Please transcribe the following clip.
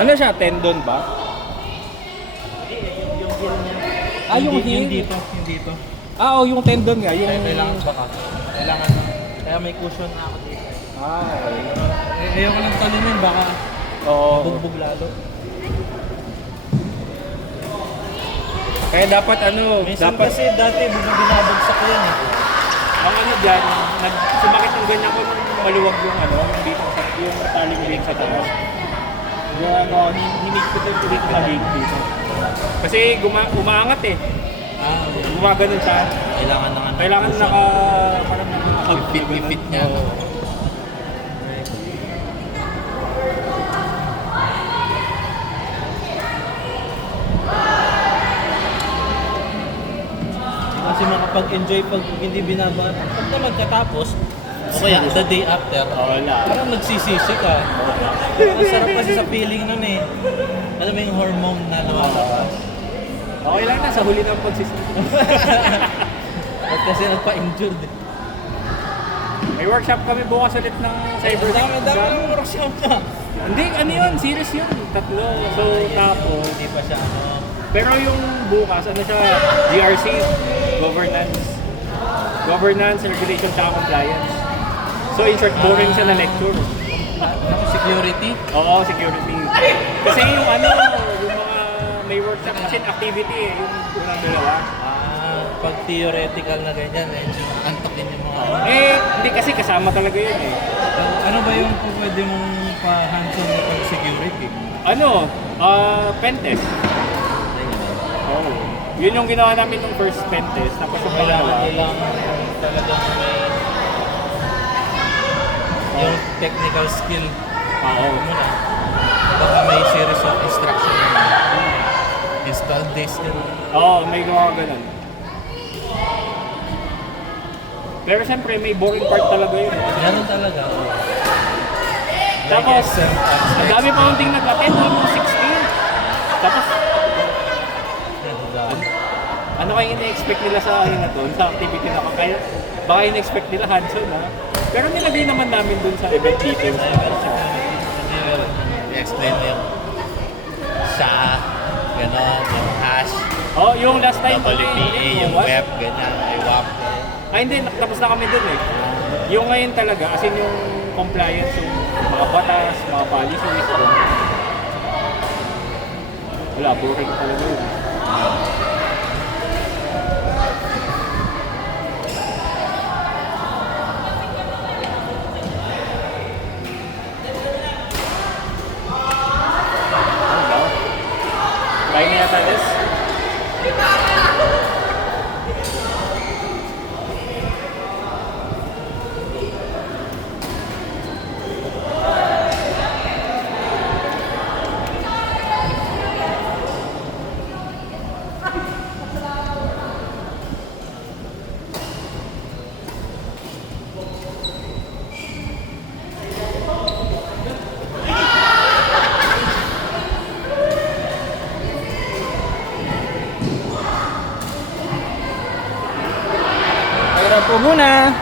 Ano siya? Tendon ba? Yung heel niya. Yung heel? Yung dito. Yung dito. Yung tendon nga. Yung... Kailangan baka. Kailangan. Kaya may cushion na ako dito. Okay. Ayaw ko lang talunin. Baka bugbog lalo. Kaya dapat Minsan dapat... kasi dati binabagsak ko yan eh. Ang dyan, sumakit ng ganyan ko nung maluwag yung dito yung taling ring sa taas. Yung hinigpit yung tuwing kalig dito. Kasi umaangat eh. Gumaganon siya. Kailangan na Kailangan parang fit niya. Kasi makapag-enjoy pag hindi binabangat. Pag naman katapos, o kaya the day after, parang nagsisisi ka. Ang sarap kasi sa feeling nun eh. Alam mo yung hormone na lumalabas. Okay lang na, sa huli ng pagsisisi. At kasi nagpa-injured eh. May workshop kami bukas ulit ng cyber. Dami ng workshop na. Hindi, yun? Series yun. 3. So, tapos... Hindi pa siya Pero yung bukas, siya? GRC, Governance, Regulation, tsaka Compliance. So, in short, boring siya na lecture. Security? Oo, security. Kasi yung yung mga may workshop kasi activity eh, yung unang dalawa. Pag theoretical na ganyan, medyo antokin yung mga Hindi kasi kasama talaga yun eh. Ano ba yung pwede mong pa-hands-on na pag-security? Pen test. Yun yung ginawa namin ng first pen test. Tapos yung pangalawa. Kailangan talagang may yung technical skill. Muna. Baka may series of instruction na install this. May gawa ganun. Pero siyempre may boring part talaga yun. Meron talaga. Tapos, ang dami pa nung nag-attend, almost 16. Tapos, ano kayo ina-expect nila sa doon, sa activity na kaya baka ina-expect nila hands-on Pero nilagay naman namin doon sa event details. I-explain mo yung SHA, gano'n, yung hash, Yung last time WPA, yung web, ganyan, may WAP. Hindi, tapos na kami doon eh. Yung ngayon talaga, as in yung compliance, yung mga batas, mga policies. Wala, boring talaga yun. Kain na yata, Des? Po muna.